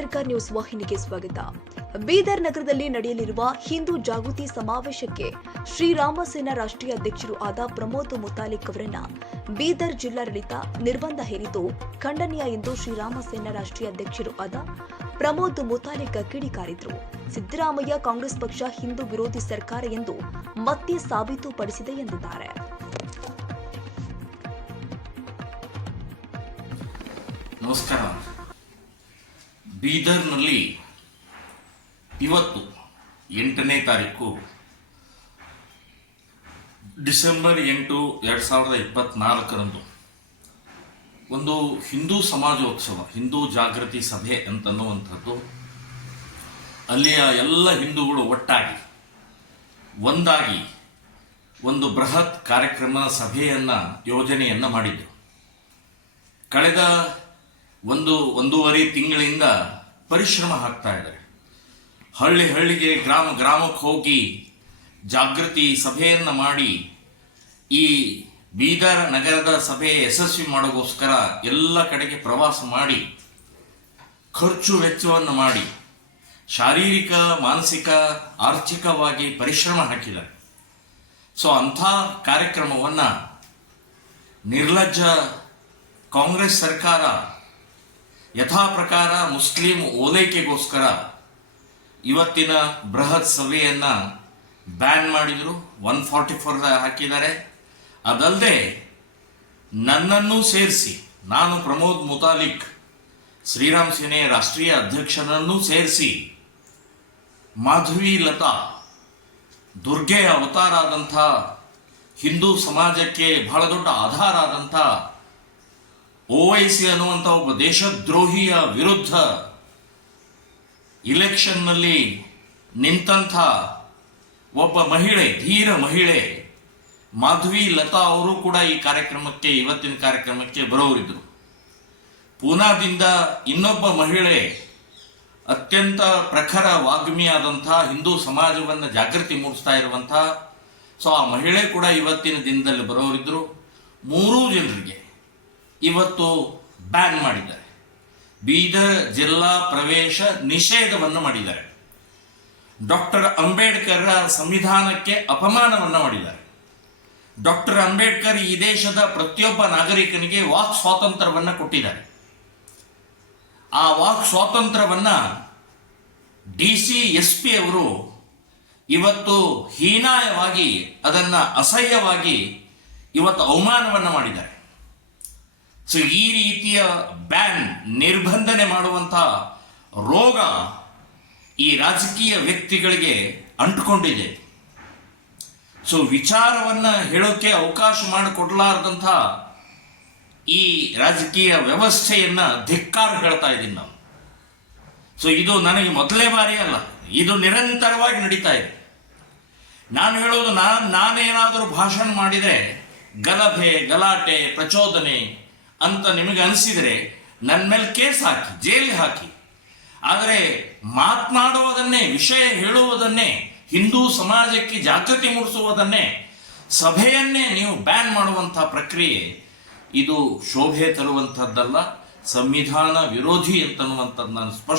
ಸರ್ಕಾರ ನ್ಯೂಸ್ ವಾಹಿನಿಗೆ ಸ್ವಾಗತ. ಬೀದರ್ ನಗರದಲ್ಲಿ ನಡೆಯಲಿರುವ ಹಿಂದೂ ಜಾಗೃತಿ ಸಮಾವೇಶಕ್ಕೆ ಶ್ರೀರಾಮ ಸೇನಾ ರಾಷ್ಟ್ರೀಯ ಅಧ್ಯಕ್ಷರು ಆದ ಪ್ರಮೋದ್ ಮುತಾಲಿಕ್ ಅವರನ್ನ ಬೀದರ್ ಜಿಲ್ಲಾಡಳಿತ ನಿರ್ಬಂಧ ಹೇರಿದ್ದು ಖಂಡನೀಯ ಎಂದು ಶ್ರೀರಾಮ ಸೇನಾ ರಾಷ್ಟ್ರೀಯ ಅಧ್ಯಕ್ಷರು ಆದ ಪ್ರಮೋದ್ ಮುತಾಲಿಕ್ ಕಿಡಿಕಾರಿದರು. ಸಿದ್ದರಾಮಯ್ಯ ಕಾಂಗ್ರೆಸ್ ಪಕ್ಷ ಹಿಂದೂ ವಿರೋಧಿ ಸರ್ಕಾರ ಎಂದು ಮತ್ತೆ ಸಾಬೀತುಪಡಿಸಿದೆ ಎಂದಿದ್ದಾರೆ. ನಮಸ್ಕಾರ. ಬೀದರ್ನಲ್ಲಿ ಇವತ್ತು 8ನೇ ತಾರೀಕು ಡಿಸೆಂಬರ್ 8, 2024 ಒಂದು ಹಿಂದೂ ಸಮಾಜೋತ್ಸವ, ಹಿಂದೂ ಜಾಗೃತಿ ಸಭೆ ಅಂತನ್ನುವಂಥದ್ದು ಅಲ್ಲಿಯ ಎಲ್ಲ ಹಿಂದೂಗಳು ಒಟ್ಟಾಗಿ ಒಂದಾಗಿ ಒಂದು ಬೃಹತ್ ಕಾರ್ಯಕ್ರಮ ಯೋಜನೆಯನ್ನು ಮಾಡಿದ್ರು. ಕಳೆದ ಒಂದೂವರೆ ತಿಂಗಳಿಂದ ಪರಿಶ್ರಮ ಹಾಕ್ತಾ ಇದ್ದಾರೆ. ಹಳ್ಳಿಗೆ ಗ್ರಾಮಕ್ಕೆ ಹೋಗಿ ಜಾಗೃತಿ ಸಭೆಯನ್ನು ಮಾಡಿ ಈ ಬೀದರ್ ನಗರದ ಸಭೆ ಯಶಸ್ವಿ ಮಾಡೋಗೋಸ್ಕರ ಎಲ್ಲ ಕಡೆಗೆ ಪ್ರವಾಸ ಮಾಡಿ ಖರ್ಚು ವೆಚ್ಚವನ್ನು ಮಾಡಿ ಶಾರೀರಿಕ, ಮಾನಸಿಕ, ಆರ್ಥಿಕವಾಗಿ ಪರಿಶ್ರಮ ಹಾಕಿದ್ದಾರೆ. ಅಂಥ ಕಾರ್ಯಕ್ರಮವನ್ನು ನಿರ್ಲಜ್ಜ ಕಾಂಗ್ರೆಸ್ ಸರ್ಕಾರ ಯಥಾ ಪ್ರಕಾರ ಮುಸ್ಲಿಂ ಓಲೈಕೆಗೋಸ್ಕರ ಇವತ್ತಿನ ಬೃಹತ್ ಸಭೆಯನ್ನು ಬ್ಯಾನ್ ಮಾಡಿದರು. 144 ಹಾಕಿದ್ದಾರೆ. ಅದಲ್ಲದೆ ನನ್ನನ್ನು ಸೇರಿಸಿ, ನಾನು ಪ್ರಮೋದ್ ಮುತಾಲಿಕ್ ಶ್ರೀರಾಮ್ ಸೇನೆ ರಾಷ್ಟ್ರೀಯ ಅಧ್ಯಕ್ಷನನ್ನು ಸೇರಿಸಿ ಮಾಧವಿ ಲತಾ, ದುರ್ಗೆಯ ಅವತಾರ ಆದಂಥ, ಹಿಂದೂ ಸಮಾಜಕ್ಕೆ ಬಹಳ ದೊಡ್ಡ ಆಧಾರ ಆದಂಥ ಓವೈಸಿ ಅನ್ನುವಂಥ ಒಬ್ಬ ದೇಶದ್ರೋಹಿಯ ವಿರುದ್ಧ ಇಲೆಕ್ಷನ್ನಲ್ಲಿ ನಿಂತಂಥ ಒಬ್ಬ ಮಹಿಳೆ, ಧೀರ ಮಹಿಳೆ ಮಾಧವಿ ಲತಾ ಅವರು ಕೂಡ ಇವತ್ತಿನ ಕಾರ್ಯಕ್ರಮಕ್ಕೆ ಬರೋರಿದ್ರು. ಪೂನಾದಿಂದ ಇನ್ನೊಬ್ಬ ಮಹಿಳೆ, ಅತ್ಯಂತ ಪ್ರಖರ ವಾಗ್ಮಿಯಾದಂಥ, ಹಿಂದೂ ಸಮಾಜವನ್ನು ಜಾಗೃತಿ ಮೂಡಿಸ್ತಾ ಇರುವಂಥ ಆ ಮಹಿಳೆ ಕೂಡ ಇವತ್ತಿನ ದಿನದಲ್ಲಿ ಬರೋರಿದ್ರು. 3 ಜನರಿಗೆ ಇವತ್ತು ಬ್ಯಾನ್ ಮಾಡಿದ್ದಾರೆ. ಬೀದರ್ ಜಿಲ್ಲಾ ಪ್ರವೇಶ ನಿಷೇಧವನ್ನು ಮಾಡಿದ್ದಾರೆ. ಡಾಕ್ಟರ್ ಅಂಬೇಡ್ಕರ್ ಸಂವಿಧಾನಕ್ಕೆ ಅಪಮಾನವನ್ನು ಮಾಡಿದ್ದಾರೆ. ಡಾಕ್ಟರ್ ಅಂಬೇಡ್ಕರ್ ಈ ದೇಶದ ಪ್ರತಿಯೊಬ್ಬ ನಾಗರಿಕನಿಗೆ ವಾಕ್ ಸ್ವಾತಂತ್ರ್ಯವನ್ನು ಕೊಟ್ಟಿದ್ದಾರೆ. ಆ ವಾಕ್ ಸ್ವಾತಂತ್ರ್ಯವನ್ನು DC-SP ಅವರು ಇವತ್ತು ಹೀನಾಯವಾಗಿ, ಅದನ್ನು ಅಸಹ್ಯವಾಗಿ ಇವತ್ತು ಅವಮಾನವನ್ನು ಮಾಡಿದ್ದಾರೆ. ಈ ರೀತಿಯ ಬ್ಯಾನ್, ನಿರ್ಬಂಧನೆ ಮಾಡುವಂಥ ರೋಗ ಈ ರಾಜಕೀಯ ವ್ಯಕ್ತಿಗಳಿಗೆ ಅಂಟುಕೊಂಡಿದೆ. ವಿಚಾರವನ್ನು ಹೇಳೋಕೆ ಅವಕಾಶ ಮಾಡಿಕೊಡ್ಲಾರ್ದಂಥ ಈ ರಾಜಕೀಯ ವ್ಯವಸ್ಥೆಯನ್ನ ಧಿಕ್ಕಾರ ಹೇಳ್ತಾ ಇದ್ದೀನಿ ನಾವು. ಇದು ನನಗೆ ಮೊದಲನೇ ಬಾರಿ ಅಲ್ಲ, ಇದು ನಿರಂತರವಾಗಿ ನಡೀತಾ ಇದೆ. ನಾನು ಹೇಳೋದು, ನಾನೇನಾದರೂ ಭಾಷಣ ಮಾಡಿದರೆ ಗಲಭೆ, ಗಲಾಟೆ, ಪ್ರಚೋದನೆ ಅಂತ ನಿಮಗೆ ಅನಿಸಿದರೆ ನನ್ನ ಮೇಲೆ ಕೇಸ್ ಹಾಕಿ, ಜೈಲಿಗೆ ಹಾಕಿ. ಆದರೆ ಮಾತನಾಡುವುದನ್ನೇ, ವಿಷಯ ಹೇಳುವುದನ್ನೇ, ಹಿಂದೂ ಸಮಾಜಕ್ಕೆ ಜಾಗೃತಿ ಮೂಡಿಸುವುದನ್ನೇ, ಸಭೆಯನ್ನೇ ನೀವು ಬ್ಯಾನ್ ಮಾಡುವಂಥ ಪ್ರಕ್ರಿಯೆ ಇದು ಶೋಭೆ ತರುವಂಥದ್ದಲ್ಲ, ಸಂವಿಧಾನ ವಿರೋಧಿ ಅಂತನ್ನುವಂಥದ್ದು ನಾನು ಸ್ಪಷ್ಟ